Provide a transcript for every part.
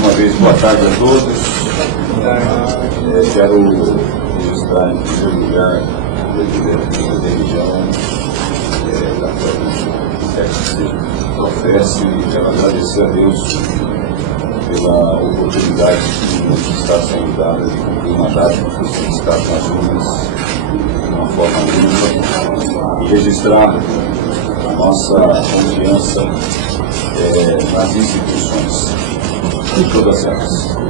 uma vez, boa tarde a todos. Quero registrar, em primeiro lugar, o presidente da região, da qual professo, e quero agradecer a Deus pela oportunidade que está sendo dada de cumprir uma data que você está com as urnas de uma forma limpa e registrar a nossa confiança nas instituições, em todas elas.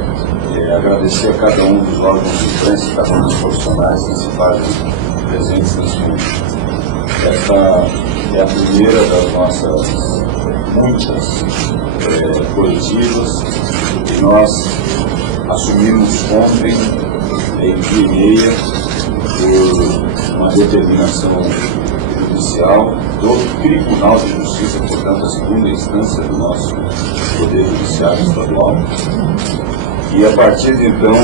Agradecer a cada um dos órgãos de imprensa, cada um dos profissionais que se fazem presentes nesse momento. Esta é a primeira das nossas muitas coletivas que nós assumimos ontem, em dia e meia, por uma determinação judicial do Tribunal de Justiça, portanto, a segunda instância do nosso Poder Judiciário Estadual. E a partir de então,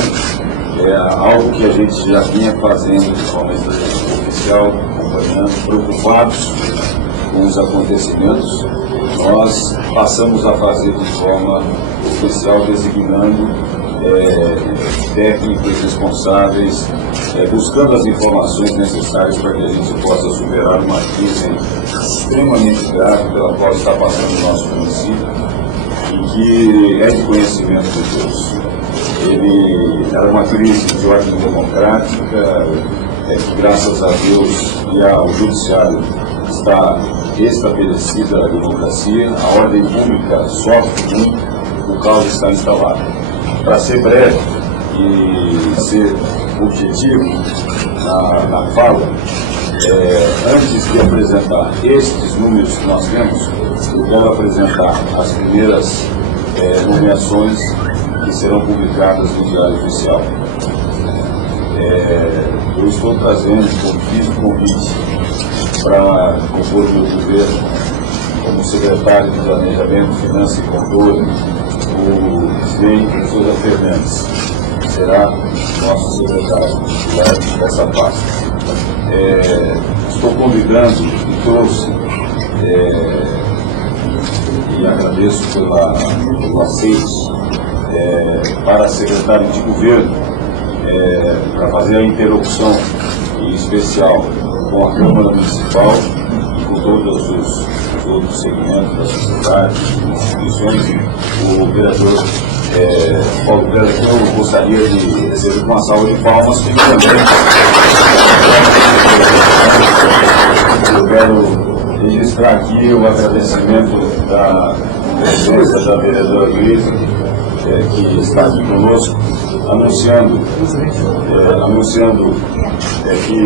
algo que a gente já vinha fazendo de forma oficial, acompanhando, preocupados com os acontecimentos, nós passamos a fazer de forma oficial, designando técnicos responsáveis, buscando as informações necessárias para que a gente possa superar uma crise extremamente grave pela qual está passando o nosso município e que é de conhecimento de todos. Ele era uma crise de ordem democrática, que graças a Deus e ao Judiciário está estabelecida a democracia, a ordem pública sofre muito, o caos está instalado. Para ser breve e ser objetivo na fala, antes de apresentar estes números que nós temos, eu quero apresentar as primeiras nomeações que serão publicadas no Diário Oficial. Eu estou trazendo, como fiz o convite, para compor o meu governo como secretário de Planejamento, Finanças e Controle, o presidente Souza Fernandes, que será nosso secretário dessa pasta. Estou convidando e trouxe, e agradeço pelo aceite, para secretário de governo, para fazer a interlocução em especial com a Câmara Municipal e com todos os outros segmentos da sociedade, instituições. O vereador Paulo Pérez, eu gostaria de receber uma salva de palmas, que também eu quero registrar aqui o agradecimento da presença da vereadora Luísa, que está aqui conosco, anunciando que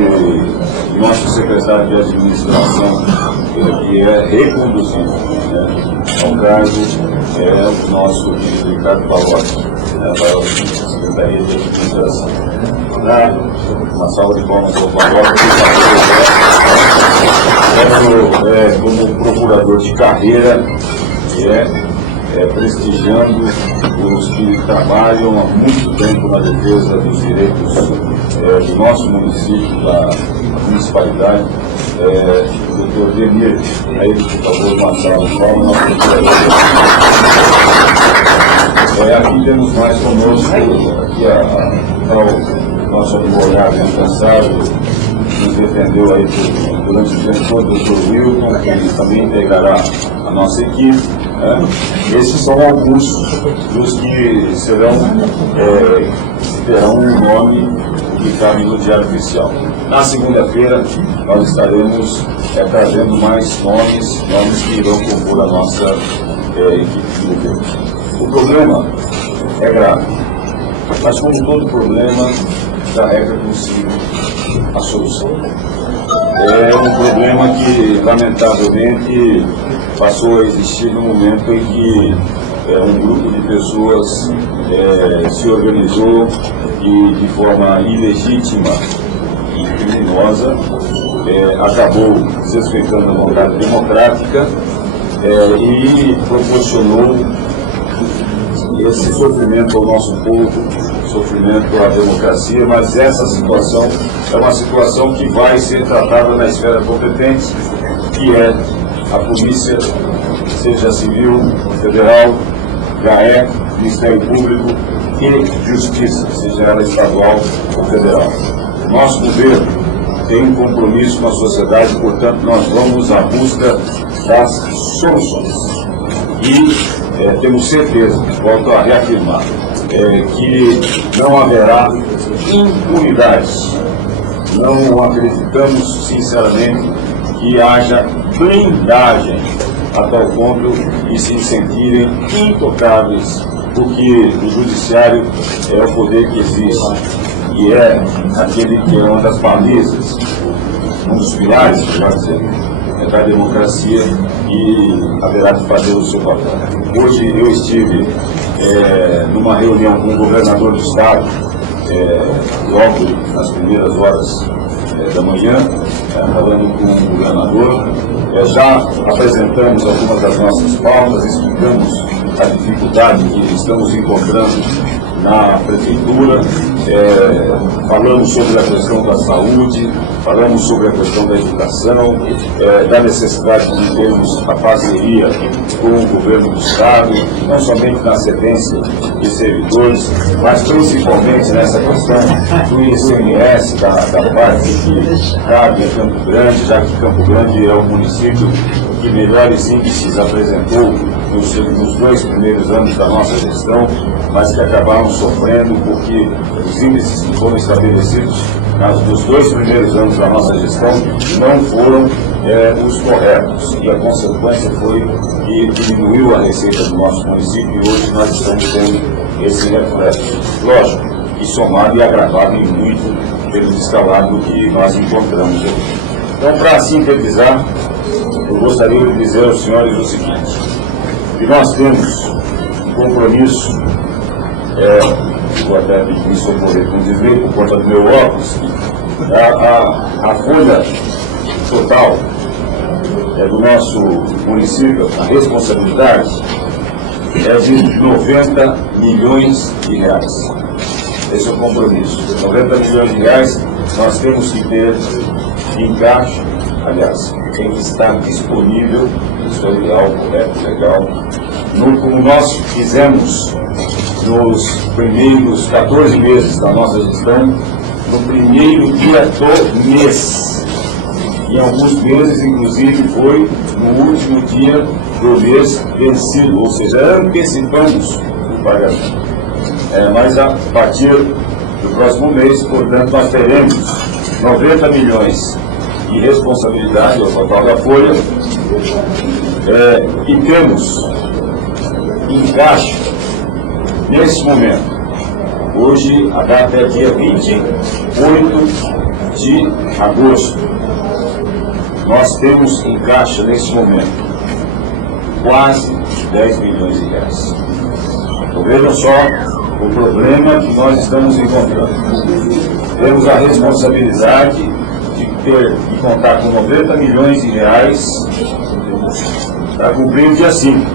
o nosso secretário de administração, que é reconduzido ao cargo, o nosso Ricardo Palotti, da Secretaria de Administração. Uma salva de palmas ao Palotti, como procurador de carreira, que prestigiando os que trabalham há muito tempo na defesa dos direitos do nosso município, da municipalidade. O doutor Demir, a ele, por favor, uma salva de palmas, nosso procurador. Aqui temos mais conosco, aqui o nosso advogado incansável, nos defendeu aí durante o tempo todo, o doutor Wilton, que também integrará a nossa equipe. Esses são alguns dos que terão um nome publicado no Diário Oficial. Na segunda-feira, nós estaremos trazendo mais nomes que irão compor a nossa equipe de governo. O problema é grave, mas como todo problema, carrega consigo a solução. É um problema que, lamentavelmente, passou a existir no momento em que um grupo de pessoas se organizou e, de forma ilegítima e criminosa, acabou desrespeitando a vontade democrática e proporcionou esse sofrimento ao nosso povo, sofrimento à democracia, mas essa situação é uma situação que vai ser tratada na esfera competente, que é a polícia, seja civil, federal, GAEC, Ministério Público e Justiça, seja ela estadual ou federal. Nosso governo tem um compromisso com a sociedade, portanto, nós vamos à busca das soluções. E temos certeza, volto a reafirmar, que não haverá impunidade. Não acreditamos, sinceramente, que haja blindagem a tal ponto de se sentirem intocáveis, porque o judiciário é o poder que existe e é aquele que é uma das balizas, um dos pilares, melhor dizer, da democracia, e haverá de fazer o seu papel. Hoje eu estive numa reunião com o governador do estado, logo nas primeiras horas da manhã, falando com o governador. Já apresentamos algumas das nossas pautas, explicamos a dificuldade que estamos encontrando na prefeitura, falamos sobre a questão da saúde, falamos sobre a questão da educação, da necessidade de termos a parceria com o governo do estado, não somente na cedência de servidores, mas principalmente nessa questão do ICMS, da parte que cabe a Campo Grande, já que Campo Grande é o município que melhores índices apresentou nos 2 primeiros anos da nossa gestão, mas que acabaram sofrendo porque os índices que foram estabelecidos nos 2 primeiros anos da nossa gestão não foram os corretos, e a consequência foi que diminuiu a receita do nosso município, e hoje nós estamos tendo esse reflexo. Lógico, e somado e agravado em muito pelo descalabro que nós encontramos aqui. Então, para sintetizar, eu gostaria de dizer aos senhores o seguinte: que nós temos um compromisso, vou até me socorrer com desvio por conta do meu óculos, a folha total do nosso município, a responsabilidade é de 90 milhões de reais. Esse é o compromisso. 90 milhões de reais nós temos que ter em caixa, aliás, tem que estar disponível, isso é ideal, correto, legal, como nós fizemos nos primeiros 14 meses da nossa gestão, no primeiro dia do mês. Em alguns meses, inclusive, foi no último dia do mês vencido, ou seja, antecipamos o pagamento. Mas a partir do próximo mês, portanto, nós teremos 90 milhões de responsabilidade, ao total da folha, e temos em caixa, nesse momento, hoje a data é dia 28 de agosto, nós temos em caixa, nesse momento, quase 10 milhões de reais. Então, vejam só o problema que nós estamos encontrando. Temos a responsabilidade de contar com 90 milhões de reais para cumprir o dia 5.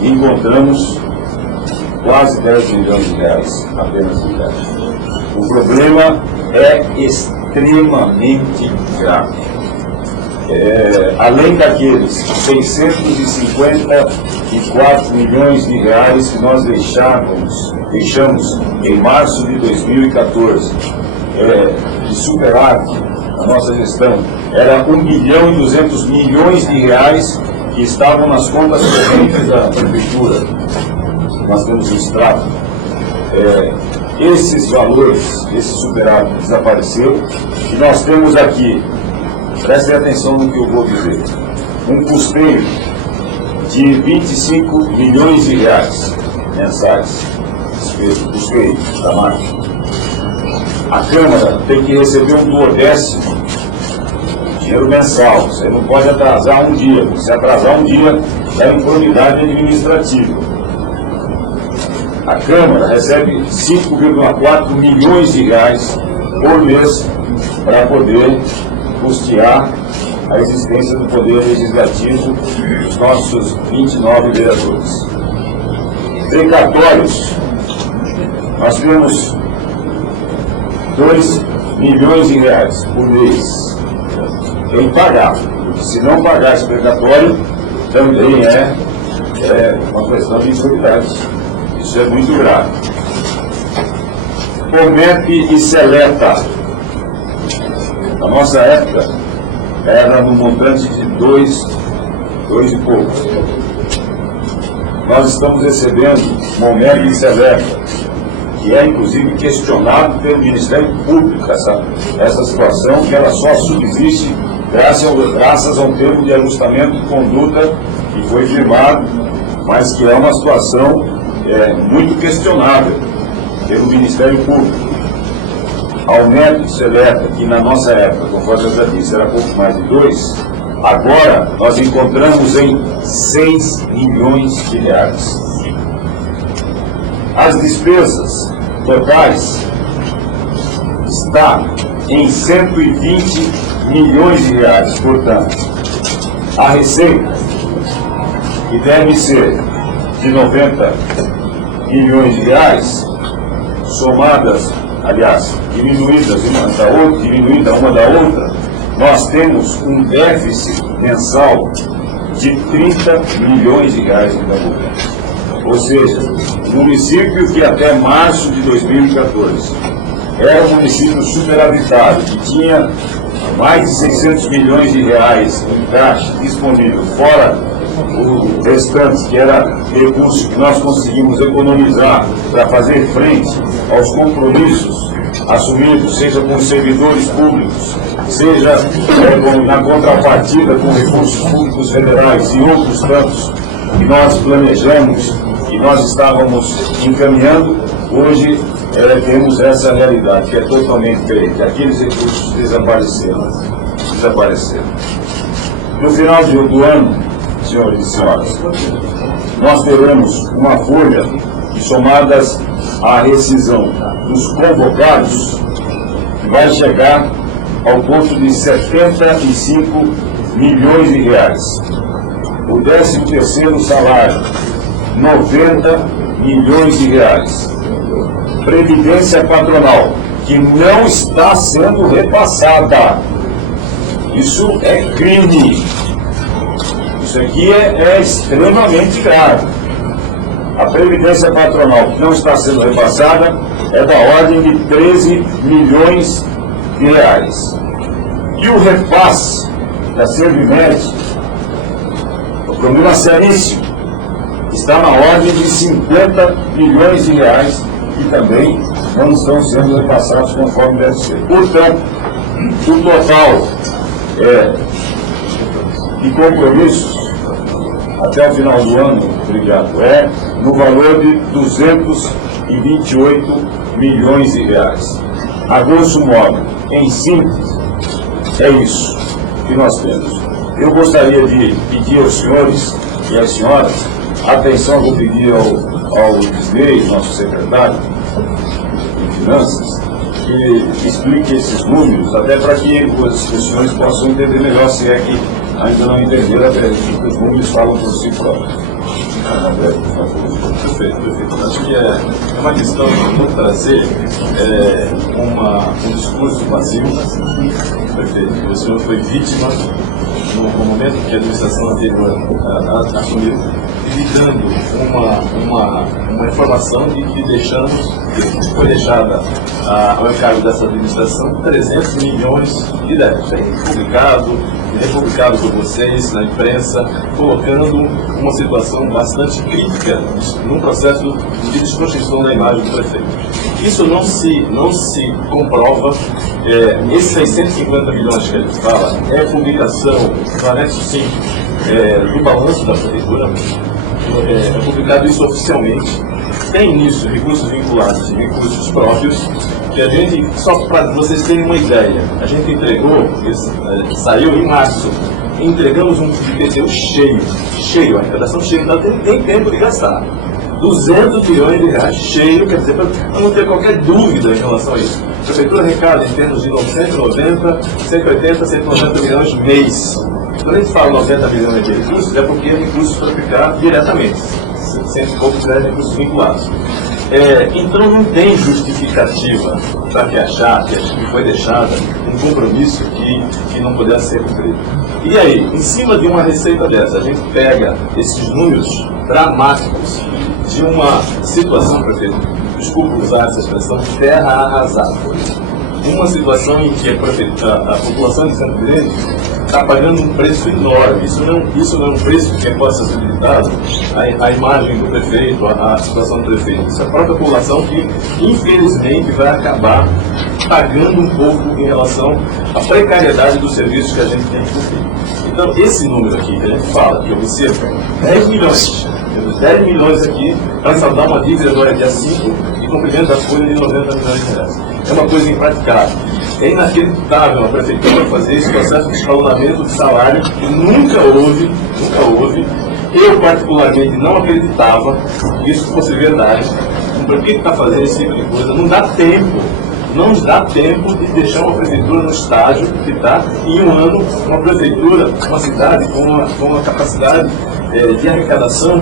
E encontramos quase 10 milhões de reais apenas em caixa. O problema é extremamente grave. Além daqueles 654 milhões de reais que nós deixamos em março de 2014 de superávit na nossa gestão, era 1 bilhão e 200 milhões de reais que estavam nas contas correntes da prefeitura. Nós temos um extrato. Esses valores, esse superávit desapareceu, e nós temos aqui, prestem atenção no que eu vou dizer, um custeio de 25 milhões de reais mensais, custeio da marca. A Câmara tem que receber um 2/10 dinheiro mensal. Você não pode atrasar um dia. Se atrasar um dia, é improbidade administrativa. A Câmara recebe 5,4 milhões de reais por mês para poder custear a existência do Poder Legislativo dos nossos 29 vereadores. Precatórios, nós temos 2 milhões de reais por mês em pagar. Se não pagar esse precatório, também é uma questão de improbidade. Isso é muito grave. OMEP e Seleta. Na nossa época, era no montante de dois e poucos. Nós estamos recebendo OMEP e Seleta, que é inclusive questionado pelo Ministério Público, essa situação, que ela só subsiste graças a um termo de ajustamento de conduta que foi firmado, mas que é uma situação muito questionável pelo Ministério Público. A OMEP e Seleta, que na nossa época, conforme eu já disse, era pouco mais de 2, agora nós encontramos em 6 milhões de reais. As despesas totais está em 120 milhões de reais, portanto, a receita, que deve ser de 90 milhões de reais, somadas, aliás, diminuídas uma da outra, nós temos um déficit mensal de 30 milhões de reais em Itabuca. Ou seja, o município que até março de 2014 era um município superavitário, que tinha mais de 600 milhões de reais em caixa disponível, fora o restante, que era recurso que nós conseguimos economizar para fazer frente aos compromissos assumidos, seja com os servidores públicos, seja na contrapartida com recursos públicos federais e outros tantos que nós planejamos e nós estávamos encaminhando. Hoje temos essa realidade, que é totalmente diferente. Aqueles recursos desapareceram. No final do ano, senhores e senhoras, nós teremos uma folha que, somadas à rescisão dos convocados, vai chegar ao ponto de 75 milhões de reais. O 13º salário, 90 milhões de reais. Previdência patronal, que não está sendo repassada. Isso é crime. Isso aqui é extremamente grave. A previdência patronal que não está sendo repassada é da ordem de 13 milhões de reais. E o repasse da Servimed, o problema seríssimo, está na ordem de 50 milhões de reais, que também não estão sendo repassados conforme deve ser. Portanto, o total de compromissos até o final do ano, obrigado, no valor de 228 milhões de reais. A grosso modo, em síntese, é isso que nós temos. Eu gostaria de pedir aos senhores e às senhoras, atenção, vou pedir ao Disney, nosso secretário de Finanças, que explique esses números, até para que os senhores possam entender melhor, se é que ainda não entenderam, até que os números falam por si próprios. Perfeito. Acho que é uma questão de não trazer um discurso vazio. Perfeito. O senhor foi vítima no momento que a administração anterior assumiu, evitando uma informação de que foi deixada ao encargo dessa administração 300 milhões de débitos. Republicado por vocês na imprensa, colocando uma situação bastante crítica num processo de desconstrução da imagem do prefeito. Isso não se comprova. Esses 650 milhões que a gente fala é publicação no anexo 5 do balanço da prefeitura. É publicado isso oficialmente. Tem nisso recursos vinculados e recursos próprios, que a gente, só para vocês terem uma ideia, a gente entregou, saiu em março, entregamos um IPTU cheio, a arrecadação cheia, então tem tempo de gastar. 200 milhões de reais cheio, quer dizer, para não ter qualquer dúvida em relação a isso. A prefeitura arrecada em termos de 190, 180, 190 milhões mês. Quando a gente fala 90 milhões de recursos, é porque é recursos para aplicar diretamente. 100 e poucos recursos vinculados. Então não tem justificativa para que achar que foi deixada um compromisso que não pudesse ser cumprido. E aí, em cima de uma receita dessa, a gente pega esses números dramáticos, de uma situação, prefeito, desculpa usar essa expressão, terra arrasada. Uma situação em que a população de Campo Grande está pagando um preço enorme. Isso não é um preço que possa ser limitado à imagem do prefeito, à situação do prefeito. Isso é a própria população que, infelizmente, vai acabar pagando um pouco em relação à precariedade dos serviços que a gente tem que cumprir. Então, esse número aqui que a gente fala, que eu recebo 10 milhões, temos 10 milhões aqui para saldar uma dívida agora dia 5 e cumprimento da folha de 90 milhões de reais. É uma coisa impraticável. É inacreditável a prefeitura fazer esse processo de escalonamento de salário que nunca houve. Eu, particularmente, não acreditava que isso fosse verdade. Por que está fazendo esse tipo de coisa? Não dá tempo de deixar uma prefeitura no estágio que está em um ano, uma prefeitura, uma cidade com uma capacidade de arrecadação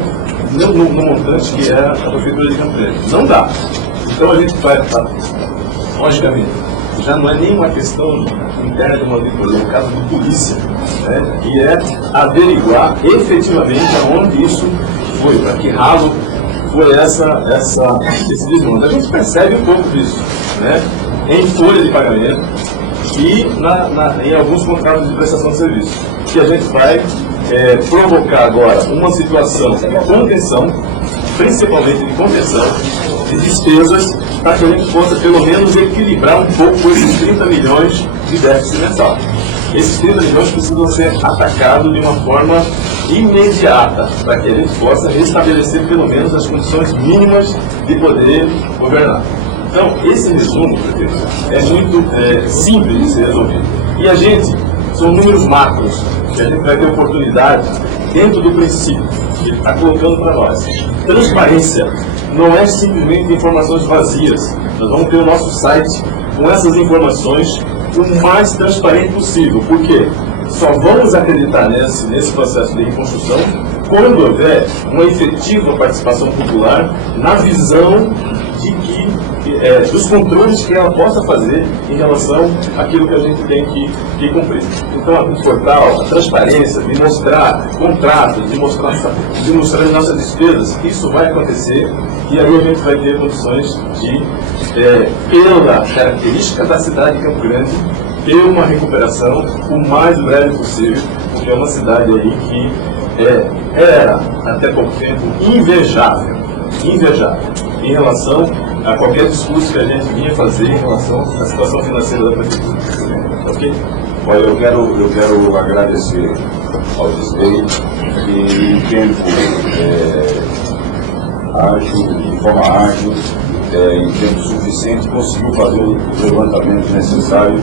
no montante que é a prefeitura de Campo Grande. Não dá. Então a gente vai, logicamente, já não é nenhuma questão interna de uma auditoria, é um caso de polícia, né, que é averiguar efetivamente aonde isso foi, para que ralo foi esse desmonte. A gente percebe um pouco disso, né, em folha de pagamento e em alguns contratos de prestação de serviço, que a gente vai provocar agora uma situação de contenção, principalmente de contenção de despesas, para que a gente possa pelo menos equilibrar um pouco esses 30 milhões de déficit mensal. Esses 30 milhões precisam ser atacados de uma forma imediata, para que a gente possa restabelecer pelo menos as condições mínimas de poder governar. Então, esse resumo, prefeito, é muito simples de ser resolvido. E a gente, são números macros, que a gente vai ter oportunidade dentro do princípio que ele está colocando para nós. Transparência não é simplesmente informações vazias. Nós vamos ter o nosso site com essas informações o mais transparente possível. Por quê? Só vamos acreditar nesse processo de reconstrução quando houver uma efetiva participação popular na visão dos controles que ela possa fazer em relação àquilo que a gente tem que cumprir. Então, o portal, a transparência, de mostrar contratos, de mostrar as nossas despesas, isso vai acontecer e aí a gente vai ter condições de, pela característica da cidade de Campo Grande, ter uma recuperação o mais breve possível, porque é uma cidade aí que era, até pouco tempo, invejável em relação a qualquer discurso que a gente vinha fazer em relação à situação financeira da prefeitura. Ok? Olha, eu quero agradecer ao Disney que em tempo ágil, de forma ágil, em tempo suficiente, conseguiu fazer o levantamento necessário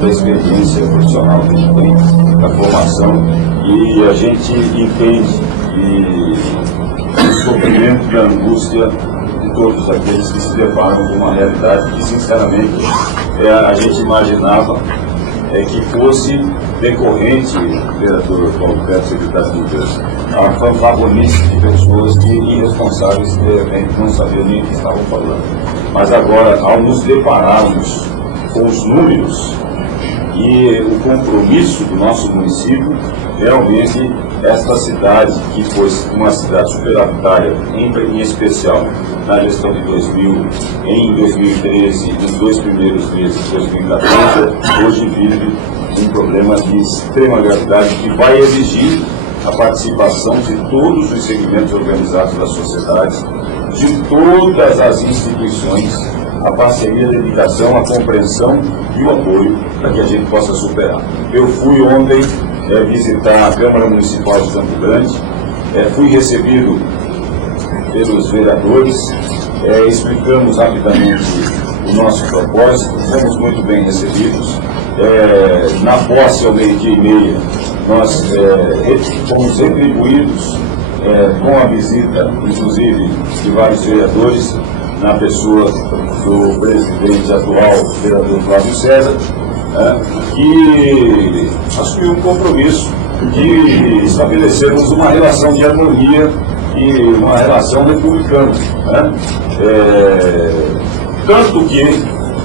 da experiência profissional que a gente tem, da formação, e a gente entende o sofrimento e a angústia de todos aqueles que se deparam com uma realidade que, sinceramente, a gente imaginava que fosse decorrente, vereador Paulo Pedro, secretário de Deus, a fanfarronice de pessoas irresponsáveis que não sabiam nem o que estavam falando. Mas agora, ao nos depararmos com os números e o compromisso do nosso município, realmente esta cidade, que foi uma cidade superavitária, em especial na gestão de 2000, em 2013, nos 2 primeiros meses de 2014, hoje vive um problema de extrema gravidade que vai exigir a participação de todos os segmentos organizados da sociedade, de todas as instituições, a parceria, a dedicação, a compreensão e o apoio para que a gente possa superar. Eu fui ontem visitar a Câmara Municipal de Campo Grande, fui recebido pelos vereadores, explicamos rapidamente o nosso propósito, fomos muito bem recebidos. Na posse ao 12h30, nós fomos retribuídos com a visita, inclusive, de vários vereadores, na pessoa do presidente atual, vereador Flávio César, que assumiu um compromisso de estabelecermos uma relação de harmonia e uma relação republicana. Tanto que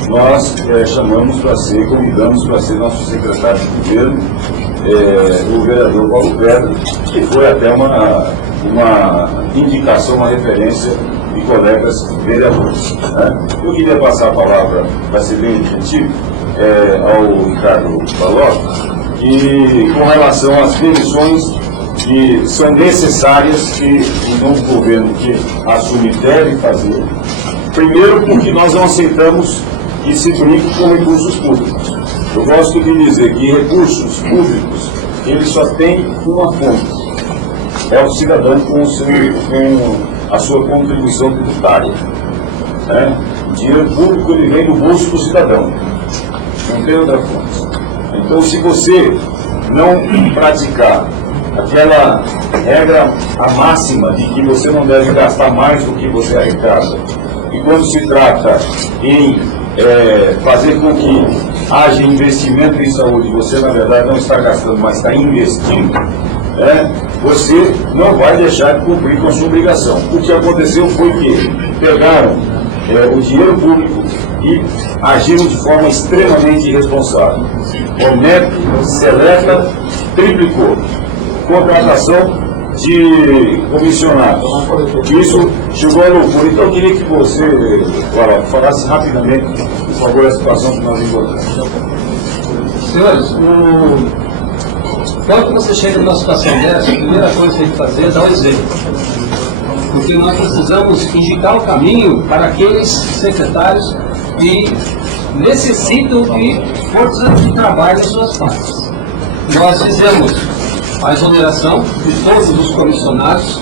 nós chamamos para ser, convidamos para ser nosso secretário de governo o vereador Paulo Pedro, que foi até uma indicação, uma referência de colegas vereadores. Né? Eu queria passar a palavra, para ser bem objetivo, ao Ricardo Balocco, e com relação às demissões que são necessárias que o novo governo que assume deve fazer. Primeiro, porque nós não aceitamos que se brinque com recursos públicos. Eu gosto de dizer que recursos públicos, eles só têm uma fonte. É o cidadão com a sua contribuição tributária. Né? O dinheiro público ele vem do bolso do cidadão. Não tem outra fonte. Então, se você não praticar aquela regra, a máxima de que você não deve gastar mais do que você arrecada, e quando se trata em fazer com que haja investimento em saúde, você na verdade não está gastando, mas está investindo, você não vai deixar de cumprir com a sua obrigação. O que aconteceu foi que pegaram o dinheiro público e agiram de forma extremamente irresponsável. O MEC, Seleta, triplicou. Contratação de comissionados. Isso chegou à loucura. Então eu queria que você, Balocco, falasse rapidamente, por favor, a situação que nós encontramos. Senhores, quando você chega numa situação dessa, a primeira coisa que tem que fazer é dar o exemplo. Porque nós precisamos indicar o caminho para aqueles secretários que necessitam de força de trabalho em suas partes. Nós fizemos a exoneração de todos os comissionados,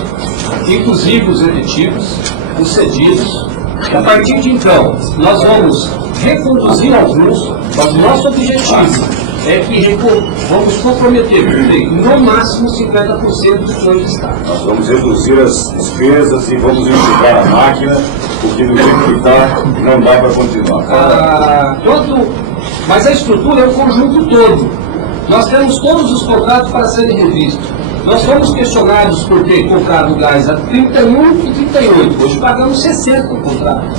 inclusive os efetivos, os cedidos. E a partir de então, nós vamos reconduzir alguns, mas o nosso objetivo é que vamos comprometer no máximo 50% do que hoje está. Nós vamos reduzir as despesas e vamos enxugar a máquina, porque do jeito que está, não dá para continuar. Mas a estrutura é o conjunto todo. Nós temos todos os contratos para serem revistos. Nós fomos questionados por ter comprado gás a 31 e 38. Hoje pagamos 60 o contrato.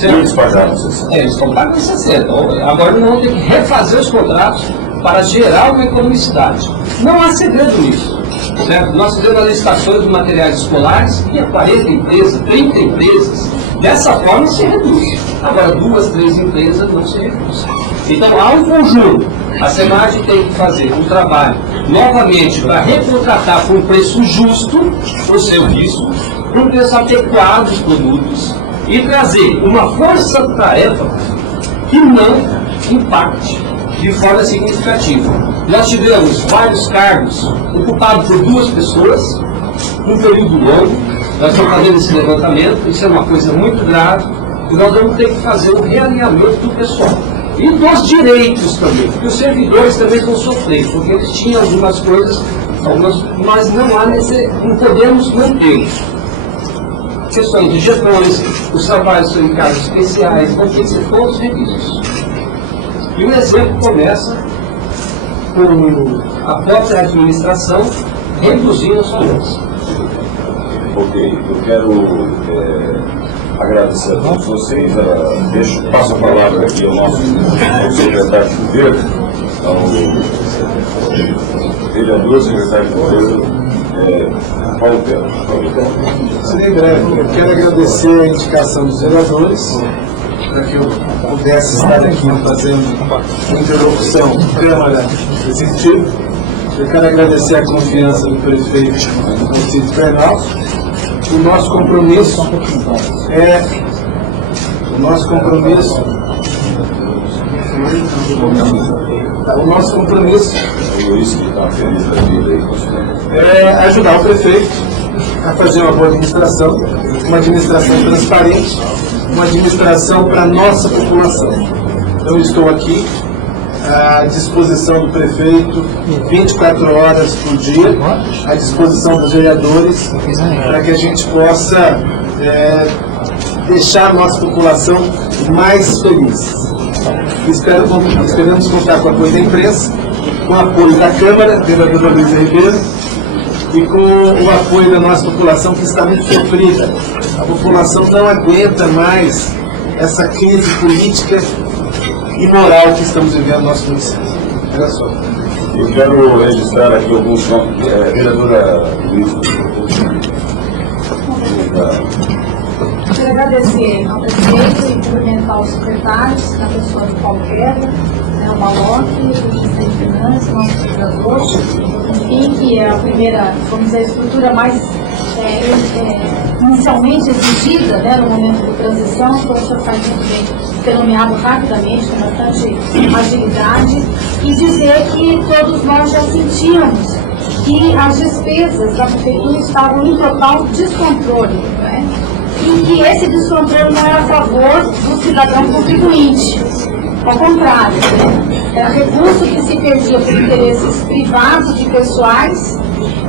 Eles pagaram 60. Eles estão pagando 60. Agora nós vamos ter que refazer os contratos para gerar uma economicidade. Não há segredo nisso. Certo? Nós fizemos as licitações de materiais escolares e 40 empresas, 30 empresas. Dessa forma se reduz. Agora 2, 3 empresas não se reduz. Então há um conjunto. A SEMAG tem que fazer um trabalho novamente para recontratar por um preço justo o serviço, por um preço adequado dos produtos e trazer uma força-tarefa que não impacte de forma significativa. Nós tivemos vários cargos ocupados por 2 pessoas, num período longo. Nós estamos fazendo esse levantamento, isso é uma coisa muito grave, e nós vamos ter que fazer um realinhamento do pessoal. E dos direitos também, porque os servidores também vão sofrer, porque eles tinham algumas coisas, mas não podemos mantê-los. Questões de getões, os trabalhos são em casos especiais, vão ter que ser todos revistos. E o exemplo começa com a própria administração reduzindo as contas. Ok, eu quero agradecer a todos vocês. Passo a palavra aqui ao nosso secretário de governo, ao vereador, secretário de governo, Paulo Pedro. Serei breve. Eu quero agradecer a indicação dos vereadores, para que eu pudesse estar aqui fazendo uma interlocução Câmara Executiva. Eu quero agradecer a confiança do prefeito Francisco Pernal. O nosso compromisso é ajudar o prefeito a fazer uma boa administração, uma administração transparente, uma administração para a nossa população. Eu estou aqui à disposição do prefeito 24 horas por dia, à disposição dos vereadores, para que a gente possa deixar a nossa população mais feliz. Esperamos contar com o apoio da imprensa, com o apoio da Câmara, vereadora Luísa Ribeiro, e com o apoio da nossa população, que está muito sofrida. A população não aguenta mais essa crise política e moral que estamos vivendo no nosso município. Olha só. Eu quero registrar aqui alguns nomes. Vereadora Luiz. Quero agradecer ao prefeito e cumprimentar os secretários, na pessoa do Paulo Quebra, o Maloc, o Ministério de Finanças, nosso procurador, enfim, que é a primeira, vamos dizer, a estrutura mais inicialmente exigida, né, no momento de transição. Então, o senhor faz muito bem ter nomeado rapidamente, com bastante agilidade, e dizer que todos nós já sentíamos que as despesas da prefeitura estavam em total descontrole, né? E que esse descontrole não era a favor do cidadão contribuinte. Ao contrário, né? Era recurso que se perdia por interesses privados e pessoais,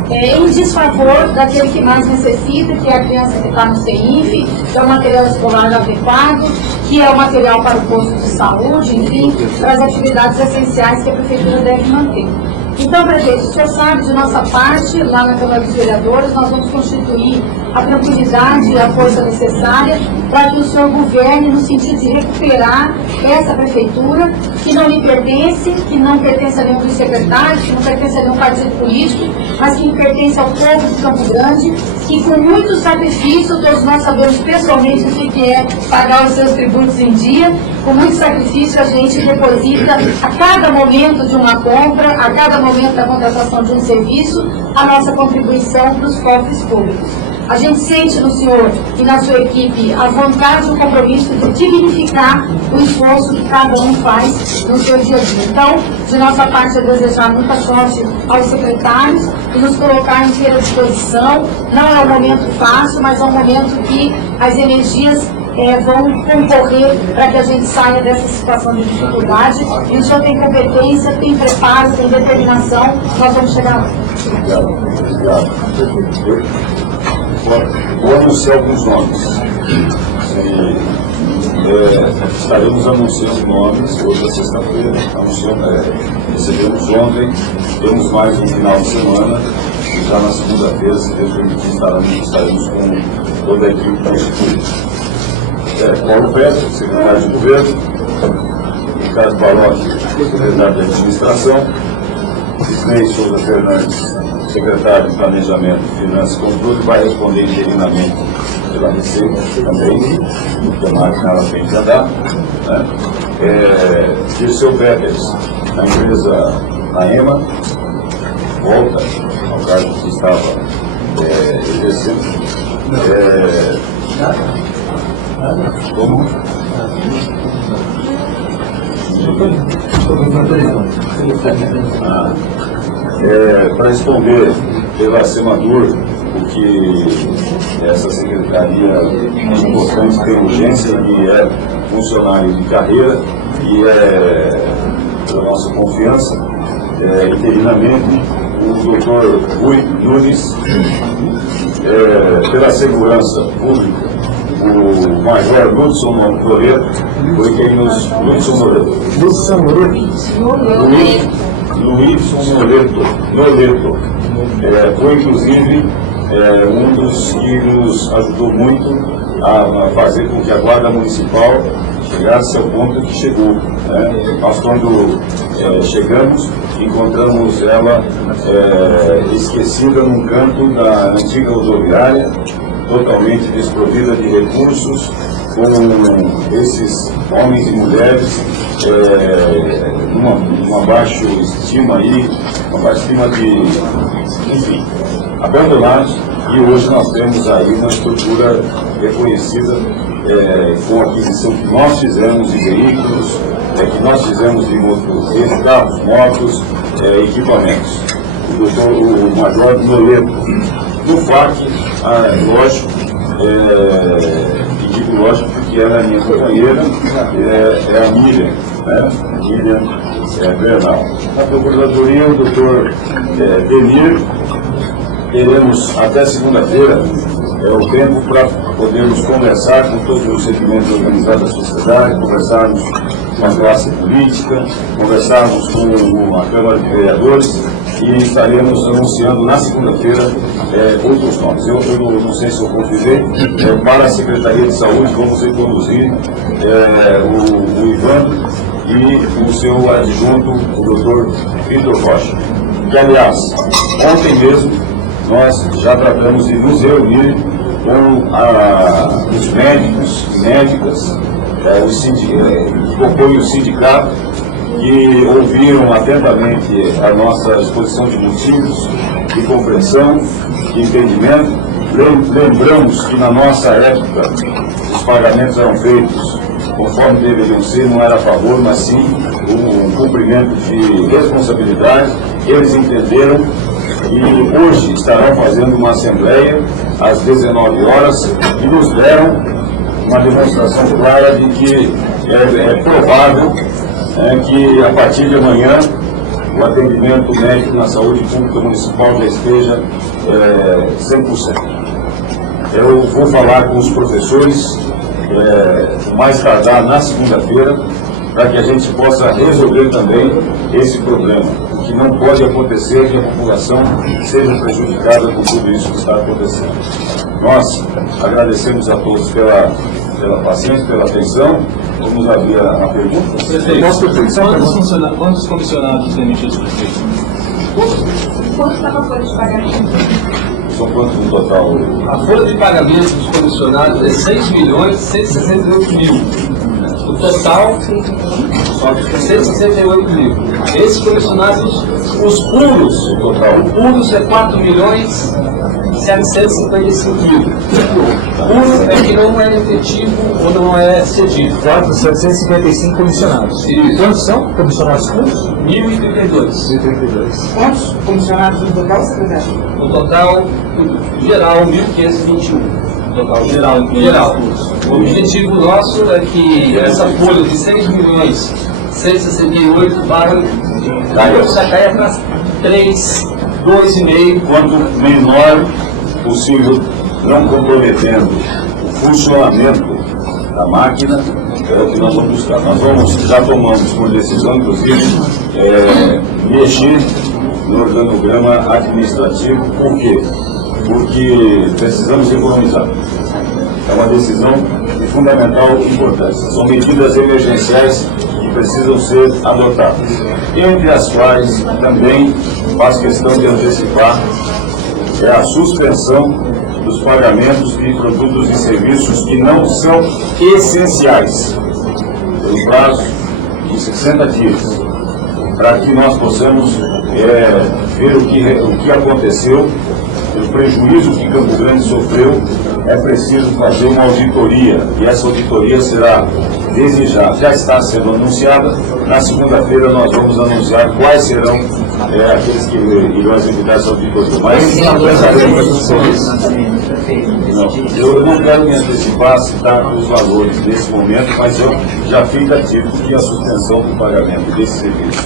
em desfavor daquele que mais necessita, que é a criança que está no CEINF, que é o material escolar adequado, que é o material para o posto de saúde, enfim, para as atividades essenciais que a prefeitura deve manter. Então, prefeito, o senhor sabe, de nossa parte, lá na Câmara dos Vereadores, nós vamos constituir a tranquilidade e a força necessária para que o senhor governe no sentido de recuperar essa prefeitura, que não lhe pertence, que não pertence a nenhum dos secretários, que não pertence a nenhum partido político, mas que pertence ao povo de Campo Grande, que com muito sacrifício, todos nós sabemos pessoalmente o que é pagar os seus tributos em dia, com muito sacrifício a gente deposita a cada momento de uma compra, a cada momento da contratação de um serviço, a nossa contribuição para os cofres públicos. A gente sente no senhor e na sua equipe a vontade e o compromisso de dignificar o esforço que cada um faz no seu dia a dia. Então, de nossa parte, é desejar muita sorte aos secretários e nos colocar em inteira disposição. Não é um momento fácil, mas é um momento que as energias vão concorrer para que a gente saia dessa situação de dificuldade. E o senhor tem competência, tem preparo, tem determinação, nós vamos chegar lá. Obrigado. Vou anunciar alguns nomes. Estaremos anunciando nomes outra sexta-feira. Recebemos ontem, temos mais um final de semana. E já na segunda-feira, se Deus permitir, estaremos com toda a equipe constituída. Paulo Pedro, secretário de Governo, Ricardo Balocchi, secretário de Administração, Isnei Souza Fernandes, secretário de Planejamento, Finanças e Controle, vai responder interinamente pela Receita também, porque a máquina ela tem que andar. Dirceu Peters, na empresa Naema, volta ao cargo que estava exercendo. Como? Para responder pela Semadur, o que essa secretaria é importante, tem urgência, e é funcionário de carreira e é da nossa confiança, interinamente, o doutor Rui Nunes, pela segurança pública, o Major Ludson Noreto, foi quem nos... Ludson Noreto, foi inclusive um dos que nos ajudou muito a fazer com que a Guarda Municipal chegasse ao ponto que chegou. Nós, quando chegamos, encontramos ela esquecida num canto da antiga rodoviária, totalmente desprovida de recursos, com esses homens e mulheres numa baixa estima aí, uma baixa estima de, enfim, abandonados. E hoje nós temos aí uma estrutura reconhecida com a aquisição que nós fizemos de veículos, que nós fizemos de carros, motos, equipamentos. O Major Noleto, no FAC, lógico, e digo lógico porque ela é minha companheira, é a Miriam, né? Miriam Bernal. Na Procuradoria, o doutor Denir, teremos até segunda-feira o tempo para podermos conversar com todos os segmentos organizados da sociedade, conversarmos com a classe política, conversarmos com a Câmara de Vereadores, e estaremos anunciando na segunda-feira outros nomes. Eu não sei se eu confirmei, para a Secretaria de Saúde vamos reconduzir o Ivan e o seu adjunto, o doutor Vitor Rocha. Que, aliás, ontem mesmo nós já tratamos de nos reunir com os médicos e médicas, que compõem o sindicato, que ouviram atentamente a nossa exposição de motivos, de compreensão, de entendimento. Lembramos que na nossa época os pagamentos eram feitos conforme deveriam ser, não era a favor, mas sim um cumprimento de responsabilidade. Eles entenderam e hoje estarão fazendo uma assembleia às 19 horas e nos deram uma demonstração clara de que é provável que a partir de amanhã o atendimento médico na saúde pública municipal já esteja 100%. Eu vou falar com os professores mais tardar na segunda-feira, para que a gente possa resolver também esse problema. O que não pode acontecer é que a população seja prejudicada com tudo isso que está acontecendo. Nós agradecemos a todos pela paciência, pela atenção. Vamos abrir a pergunta. Quantos comissionados demitidos, prefeito? Quanto estava a folha de pagamento? São quantos no total? A folha de pagamento dos comissionados é 6.168.000. O total, 168 mil. Esses comissionados, os puros, o puros é 4.755.000. Puro é que não é efetivo ou não é cedido. 4.755 comissionados. E quantos são comissionados puros? 1.032. Quantos comissionados no total, secretário? No total, geral, 1.521. Total, geral. O objetivo nosso é que essa folha de 6.168 já caia para 3, 2,5. Quanto menor possível, não comprometendo o funcionamento da máquina, é o que nós vamos buscar. Já tomamos por decisão, inclusive, mexer no organograma administrativo. Por quê? Porque precisamos economizar. É uma decisão de fundamental importância. São medidas emergenciais que precisam ser adotadas. Entre as quais também faz questão de antecipar a suspensão dos pagamentos de produtos e serviços que não são essenciais, pelo prazo de 60 dias, para que nós possamos ver o que aconteceu, o prejuízo que Campo Grande sofreu. É preciso fazer uma auditoria, e essa auditoria será, desde já está sendo anunciada. Na segunda-feira nós vamos anunciar quais serão aqueles que irão executar essa auditoria. Mas eu não quero me antecipar a citar os valores nesse momento, mas eu já fica dito que a suspensão do pagamento desse serviço,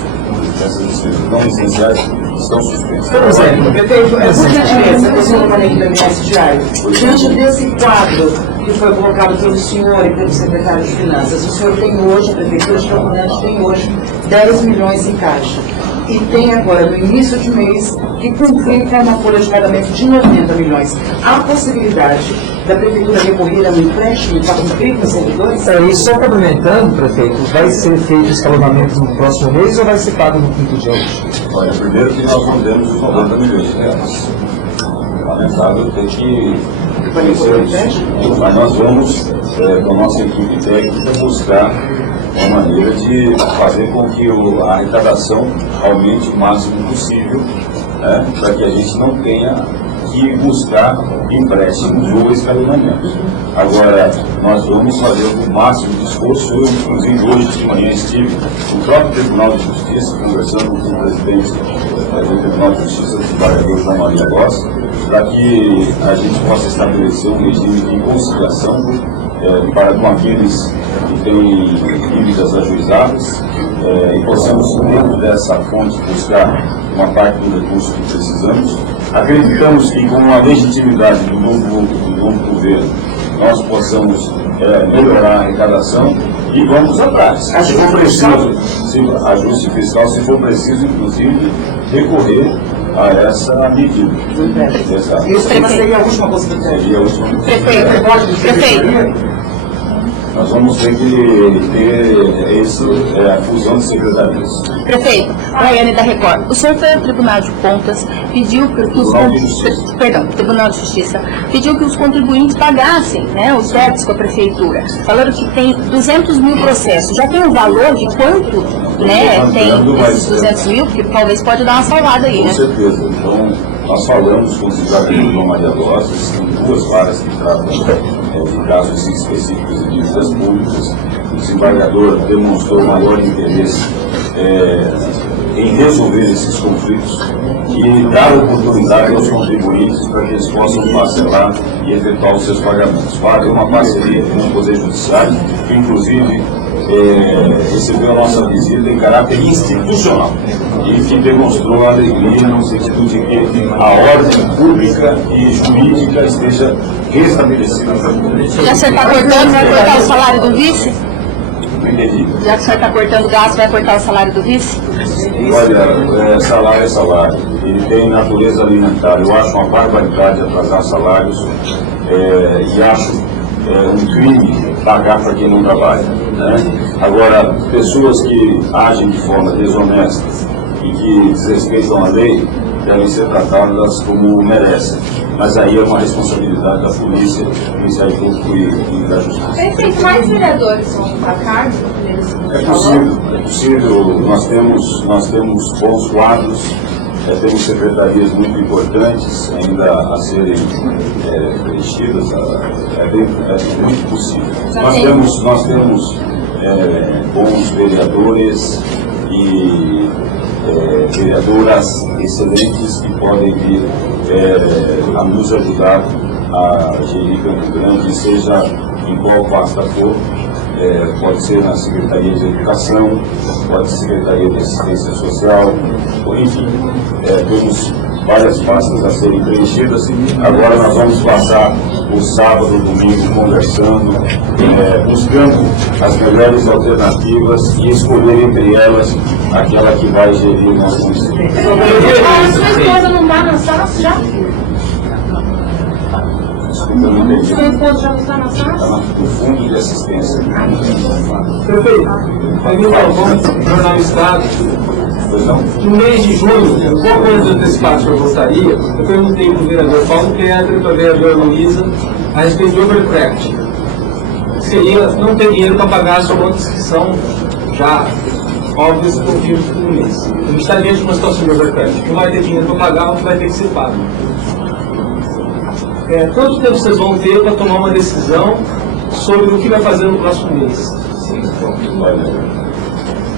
essas despesas não essenciais, estão suspensas. Por exemplo, prefeito, essa gentileza que o senhor maneja da MS Diário, diante desse quadro que foi colocado pelo senhor e pelo secretário de Finanças, o senhor tem hoje, a Prefeitura de Campo Grande tem hoje 10 milhões em caixa. E tem agora, no início de mês, que cumprir com uma folha de pagamento de 90 milhões. Há possibilidade da Prefeitura recorrer a um empréstimo para cumprir com os servidores? E só complementando, prefeito, vai ser feito escalonamento no próximo mês ou vai ser pago no quinto dia hoje? Olha, primeiro que nós não temos os 90 milhões de reais. Lamentável ter que conhecer isso. Mas nós vamos, com a nossa equipe técnica, buscar uma maneira de fazer com que a arrecadação aumente o máximo possível, para que a gente não tenha que buscar empréstimos ou escalonamentos. Agora, nós vamos fazer o máximo de esforço. Eu, inclusive, hoje de manhã estive no próprio Tribunal de Justiça, conversando com o presidente do Tribunal de Justiça do Trabalhador, João Maria Gosta, para que a gente possa estabelecer um regime de conciliação para com aqueles que têm dívidas ajuizadas, e possamos, dentro dessa fonte, buscar uma parte do recurso que precisamos. Acreditamos que, com a legitimidade do novo governo, nós possamos melhorar a arrecadação e vamos atrás. Se for preciso, ajuste fiscal, se for preciso, inclusive, recorrer a essa medida. Isso seria a última possibilidade. Seria a última. Prefeito, nós vamos ter que ter a fusão de secretarias. Prefeito, Raiane da Record, o senhor foi ao Tribunal de Contas, pediu que Tribunal de Justiça, pediu que os contribuintes pagassem, né, os débitos com a prefeitura. Falaram que tem 200 mil processos. Já tem um valor de quanto, né, tem esses 200 mil? Porque talvez pode dar uma salvada aí, Com né? certeza. Então, nós falamos com o desembargador João Maria Losses, tem duas varas que tratam de casos específicos de dívidas públicas. O desembargador demonstrou maior interesse em resolver esses conflitos e dar oportunidade aos contribuintes para que eles possam parcelar e efetuar os seus pagamentos. Para ter uma parceria com o Poder Judiciário, que inclusive recebeu a nossa visita em caráter institucional e que demonstrou alegria no sentido de que a ordem pública e jurídica esteja restabelecida. Já que o senhor está cortando, vai cortar o salário do vice? Não entendi. Já que o senhor está cortando gasto, vai cortar o salário do vice? Olha, salário é salário. Ele tem natureza alimentar. Eu acho uma barbaridade atrasar salários e acho um crime pagar para quem não trabalha, né? Agora, pessoas que agem de forma desonesta e que desrespeitam a lei devem ser tratadas como merecem. Mas aí é uma responsabilidade da polícia, do Ministério Público e da Justiça. Prefeito, mais vereadores vão para cargo? É possível. Nós temos bons quadros, temos secretarias muito importantes ainda a serem preenchidas, é muito possível. Nós temos bons vereadores e vereadoras excelentes que podem vir a nos ajudar a gerir Campo Grande, seja em qual pasta for. Pode ser na Secretaria de Educação, pode ser Secretaria de Assistência Social, enfim, temos várias pastas a serem preenchidas. Agora nós vamos passar o sábado, o domingo conversando, buscando as melhores alternativas e escolher entre elas aquela que vai gerir o nosso município. A sua esposa não está na SAS já? Sua esposa já está na SAS? Está no fundo de assistência. Prefeito, aí me falou Jornal Estado. Pois não? No mês de junho, pouco antes do antecipado que eu gostaria, eu perguntei para o vereador Paulo Pedro e para a vereadora Luísa a respeito do overcraft. Seria não ter dinheiro para pagar as contas que são já óbvios e confirmos todo mês. A gente está diante de uma situação de overcraft. Não vai ter dinheiro para pagar, o que vai ter que ser pago. Quanto tempo vocês vão ter para tomar uma decisão sobre o que vai fazer no próximo mês?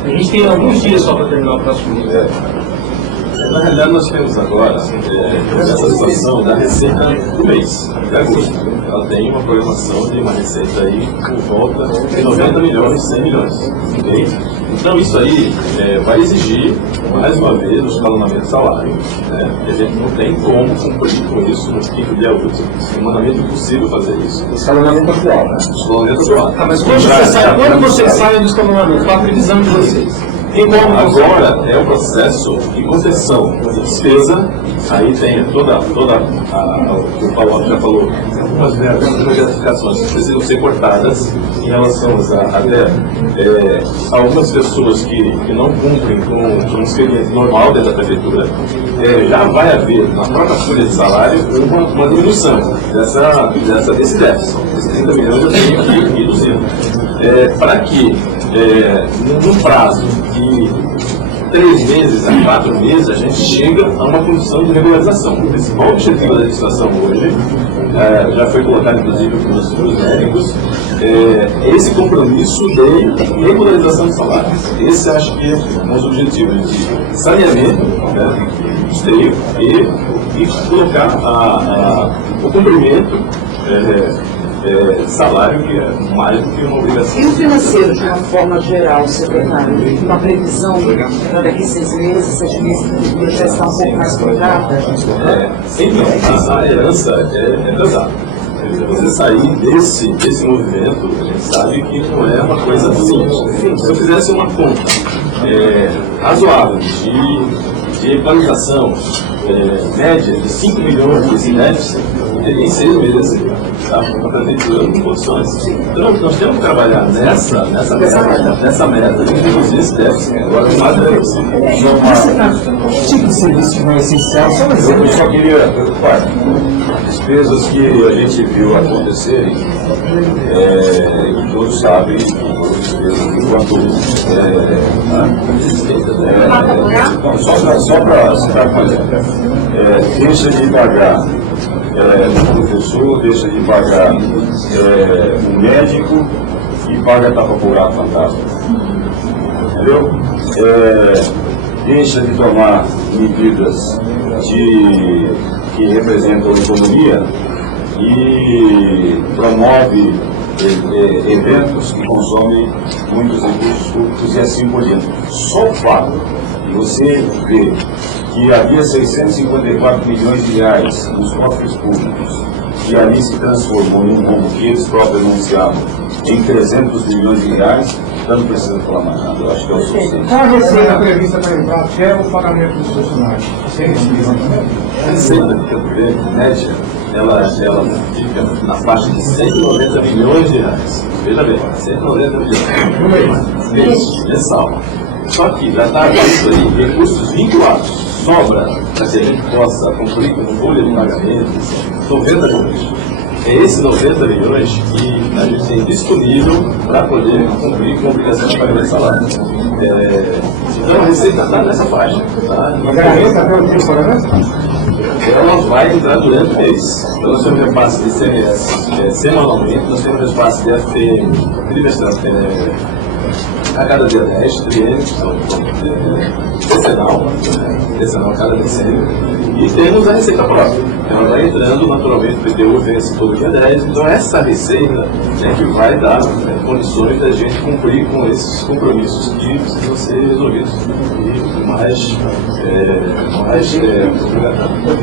A gente tem alguns dias só para terminar o próximo mês. Na realidade, nós temos agora essa situação da receita do mês, de agosto. Ela tem uma programação de uma receita aí por volta de 90 milhões, 100 milhões. Okay? Então, isso aí vai exigir, mais uma vez, o escalonamento de salário. Né? Porque a gente não tem como cumprir com isso no 5º dia útil. É humanamente impossível fazer isso. Escalonamento atual, né? Escalonamento atual. Mas quando vocês saem do escalonamento, qual a previsão de vocês? Agora é um processo de contenção de despesa, aí tem toda o que o Paulo já falou, algumas gratificações que precisam ser cortadas em relação a até algumas pessoas que não cumprem com um expediente normal dentro da prefeitura. Já vai haver na própria folha de salário uma diminuição desse déficit. Esses 30 milhões eu tenho que reduzir. Para que num prazo de 3 meses a 4 meses a gente chega a uma condição de regularização. O principal objetivo da legislação hoje, já foi colocado inclusive pelos médicos, esse compromisso de regularização de salários. Esse acho que é um dos objetivos de saneamento, né, esteio, e colocar o cumprimento salário, que é mais do que uma obrigação. E o financeiro, de uma forma geral, secretário, uma previsão para daqui 6 meses, 7 meses, já está um pouco mais cortada? Então, a herança é pesada. Você sair desse movimento, a gente sabe que não é uma coisa simples. Se eu fizesse uma conta razoável de equalização média de 5 milhões de déficit, em 6 meses, tá? A prefeitura com condições. Então, nós temos que trabalhar nessa meta de reduzir esse déficit. Agora, o mais é possível. Que tipo de serviço não é essencial? Só um Eu exemplo. só queria preocupar. Despesas que a gente viu acontecerem, e todos sabem, enquanto. Só para citar um exemplo. Deixa de pagar o professor, deixa de pagar o médico e paga tapa-buraco fantasma. Entendeu? Deixa de tomar medidas que representam a economia e promove eventos que consomem muitos recursos públicos e assim por diante. Só o fato de você ver que havia 654 milhões de reais nos cofres públicos e ali se transformou em um rombo que eles próprios anunciavam em 300 milhões de reais, então não precisa falar mais nada. Eu acho que é o suficiente. Qual a receita prevista para entrar até o pagamento dos funcionários? A receita que eu vejo, média, ela fica na faixa de 190 milhões de reais. Veja bem, 190 milhões. Mensal. Só que já está isso aí, recursos vinculados, sobra para que a gente possa cumprir com folha de pagamento, 90 milhões. É esses 90 milhões que a gente tem disponível para poder cumprir com a obrigação de pagamento de salário. Então a receita está nessa faixa. Tá? Ela vai entrar durante o mês. Então nós temos repasse de CMS semanalmente, nós temos repasse de FPM trimestral, a cada dia 10, triênios, decenal a cada decênio, e temos a receita própria. Ela vai entrando, naturalmente, o PTU vence todo dia 10, então essa receita é que vai dar condições da gente cumprir com esses compromissos que precisam ser resolvidos. E mais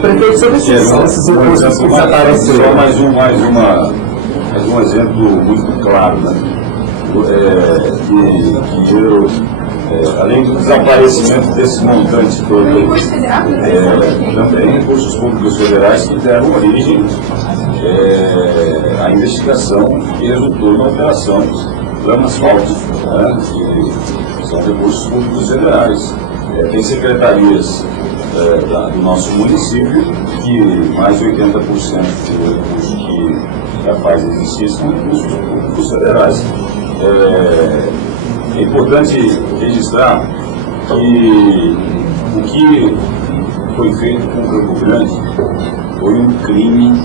Prefeito, sobre esses recursos que desapareceram. Só mais um exemplo muito claro, né? Além do desaparecimento desse montante todo, também recursos públicos federais que deram origem à investigação que resultou na operação Planas Falsos, né, que são recursos públicos federais. Tem secretarias do nosso município que mais de 80% do recurso que faz existir são recursos públicos federais. É importante registrar que o que foi feito com o Campo Grande foi um crime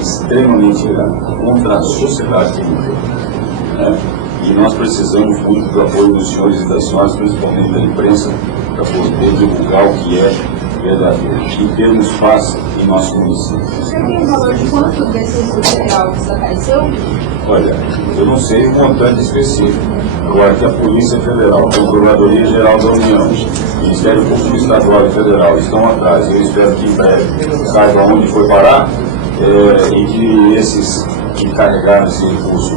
extremamente grave contra a sociedade civil, né? E nós precisamos muito do apoio dos senhores e das senhoras, principalmente da imprensa, para poder divulgar o que é verdadeiro e termos paz em nosso município. Você tem valor de quanto desse material desapareceu? Olha, eu não sei o montante específico. Agora que a Polícia Federal, a Procuradoria Geral da União, Ministério Público Estadual e Federal estão atrás, eu espero que em breve saiba onde foi parar e que esses que carregaram esse recurso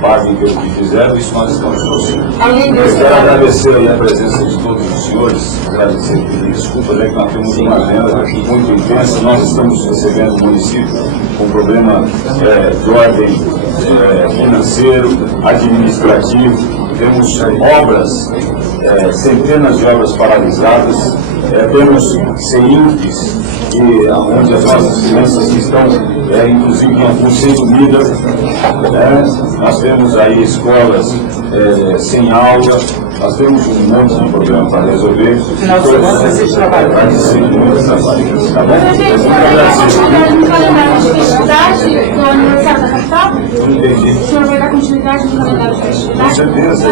paguem pelo que fizeram, isso nós estamos torcendo. Eu quero agradecer aí a presença de todos os senhores, agradecer, pedir desculpa, né, que nós temos uma agenda muito intensa, nós estamos recebendo o município com problema de ordem financeiro, administrativo, temos obras, centenas de obras paralisadas, temos CEINFs, onde as nossas crianças estão, inclusive em alguns sem comida, nós temos aí escolas sem aula, nós temos um monte de problema para resolver. Final de semana vai ser de trabalho. Vai ser de muito trabalho. Tá bom? No calendário de festividade do aniversário da capital? Não entendi. O senhor vai dar continuidade no calendário de Com festividade? certeza,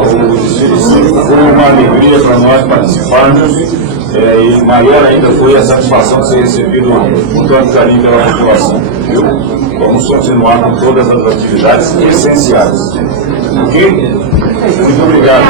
o desfile foi uma alegria para nós participarmos. E maior ainda foi a satisfação de ser recebido com tanto carinho pela população. Viu? Vamos continuar com todas as atividades essenciais. Ok? Muito obrigado.